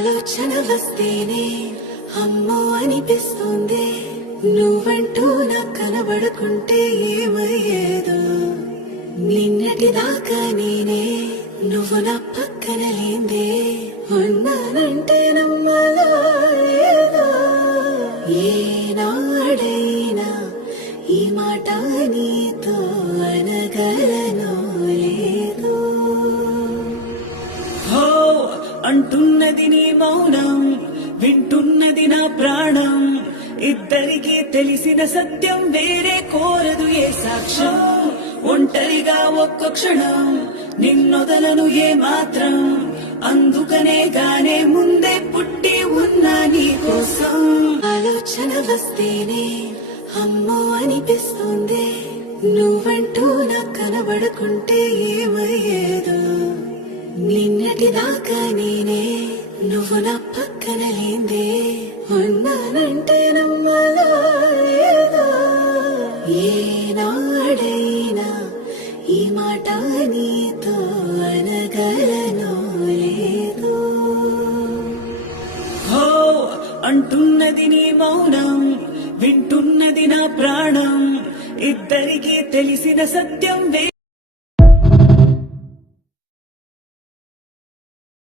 ఆలోచన వస్తేనే అమ్మో అనిపిస్తుంది, నువ్వంటూ నాకు కనబడుకుంటే ఏమయ్యేదో. నిన్నటిదాకా నేనే నువ్వు నా పక్కన లేందే, ఉన్నానంటే నమ్మలా ఏదో. ఏనాడైనా ఈ మాట నీతో అనగలనో లేదో. అంటున్నది నీ మౌనం, వింటున్నది నా ప్రాణం. ఇద్దరికీ తెలిసిన సత్యం వేరే కోరదు ఏ సాక్ష్యం. ఒంటరిగా ఒక్క క్షణం నిన్నొదలను ఏ మాత్రం, అందుకనే గానే ముందే పుట్టి ఉన్నా నీ కోసం. ఆలోచన వస్తేనే అమ్మో అనిపిస్తుంది, నువ్వంటూ నాకు కనబడుకుంటే ఏమయ్యేదో. నిన్నటిదాకా నేనే నువ్వు నా పక్కన లేందే, ఉన్నానంటే నమ్మలా ఏదో. ఏనాడైనా ఈ మాట నీతో అనగలనో లేదో. అంటున్నది నీ మౌనం, వింటున్నది నా ప్రాణం. ఇద్దరికీ తెలిసిన సత్యం